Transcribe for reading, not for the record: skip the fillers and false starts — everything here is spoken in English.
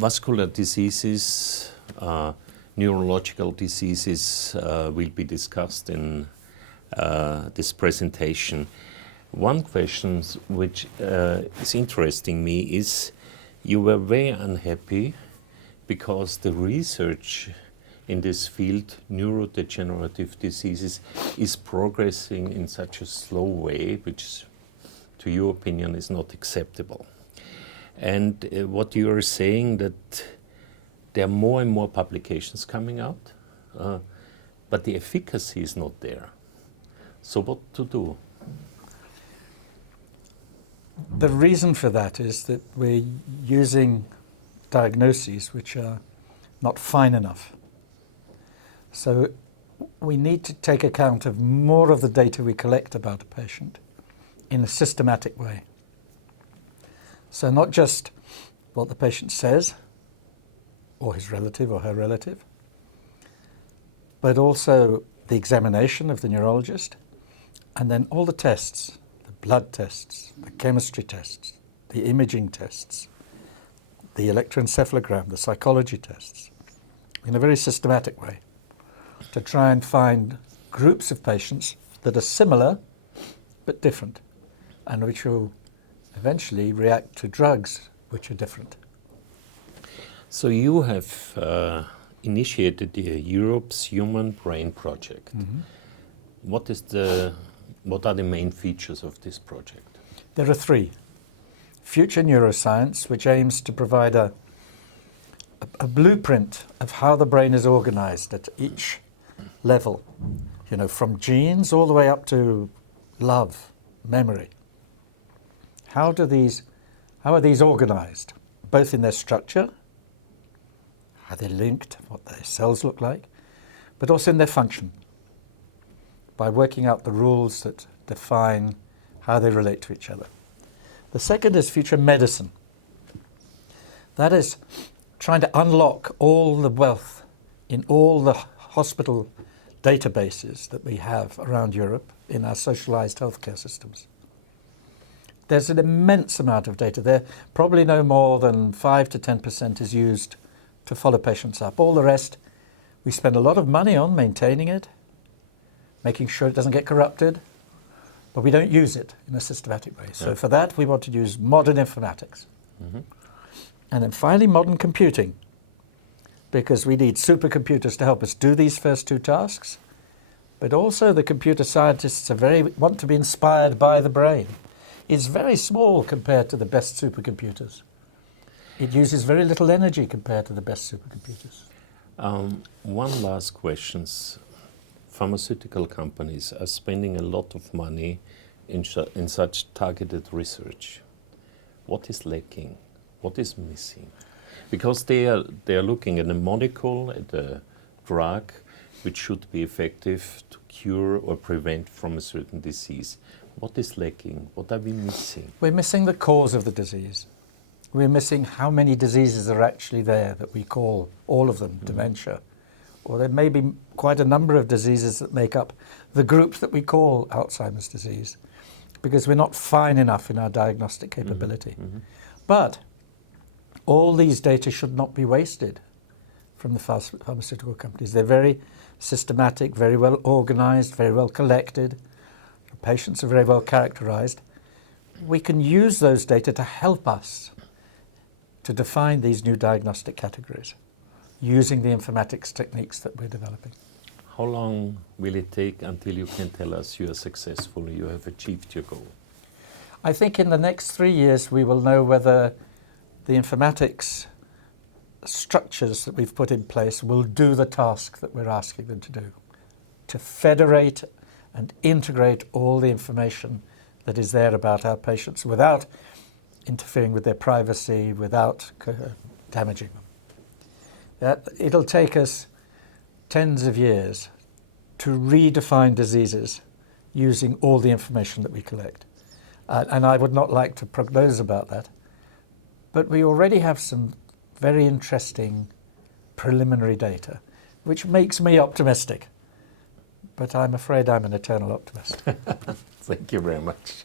Vascular diseases, neurological diseases will be discussed in this presentation. One question which is interesting me is you were very unhappy because the research in this field, neurodegenerative diseases, is progressing in such a slow way, which to your opinion is not acceptable. And what you are saying that there are more and more publications coming out, but the efficacy is not there. So what to do? The reason for that is that we're using diagnoses which are not fine enough. So we need to take account of more of the data we collect about a patient in a systematic way. So not just what the patient says, or his relative or her relative, but also the examination of the neurologist, and then all the tests, the blood tests, the chemistry tests, the imaging tests, the electroencephalogram, the psychology tests, in a very systematic way, to try and find groups of patients that are similar but different, and which will eventually react to drugs which are different. So you have initiated Europe's Human Brain Project. Mm-hmm. What are the main features of this project? There are three. Future Neuroscience, which aims to provide a blueprint of how the brain is organized at each level, you know, from genes all the way up to love, memory. How are these organized, both in their structure, how they're linked, what their cells look like, but also in their function, by working out the rules that define how they relate to each other. The second is future medicine. That is trying to unlock all the wealth in all the hospital databases that we have around Europe in our socialized healthcare systems. There's an immense amount of data there. Probably no more than 5 to 10% is used to follow patients up. All the rest, we spend a lot of money on maintaining it, making sure it doesn't get corrupted, but we don't use it in a systematic way. So for that, we want to use modern informatics. Mm-hmm. And then finally, modern computing, because we need supercomputers to help us do these first two tasks, but also the computer scientists want to be inspired by the brain. It's very small compared to the best supercomputers. It uses very little energy compared to the best supercomputers. One last question. Pharmaceutical companies are spending a lot of money in such targeted research. What is lacking? What is missing? Because they are looking at a molecule, at a drug, which should be effective to cure or prevent from a certain disease. What is lacking? What are we missing? We're missing the cause of the disease. We're missing how many diseases are actually there that we call, all of them, dementia. Or there may be quite a number of diseases that make up the groups that we call Alzheimer's disease, because we're not fine enough in our diagnostic capability. Mm-hmm. But all these data should not be wasted from the pharmaceutical companies. They're very systematic, very well organized, very well collected. The patients are very well characterized. We can use those data to help us to define these new diagnostic categories using the informatics techniques that we're developing. How long will it take until you can tell us you are successful, you have achieved your goal? I think in the next 3 years we will know whether the informatics structures that we've put in place will do the task that we're asking them to do, to federate and integrate all the information that is there about our patients without interfering with their privacy, without damaging them. It'll take us tens of years to redefine diseases using all the information that we collect. And I would not like to prognose about that, but we already have some very interesting preliminary data, which makes me optimistic. But I'm afraid I'm an eternal optimist. Thank you very much.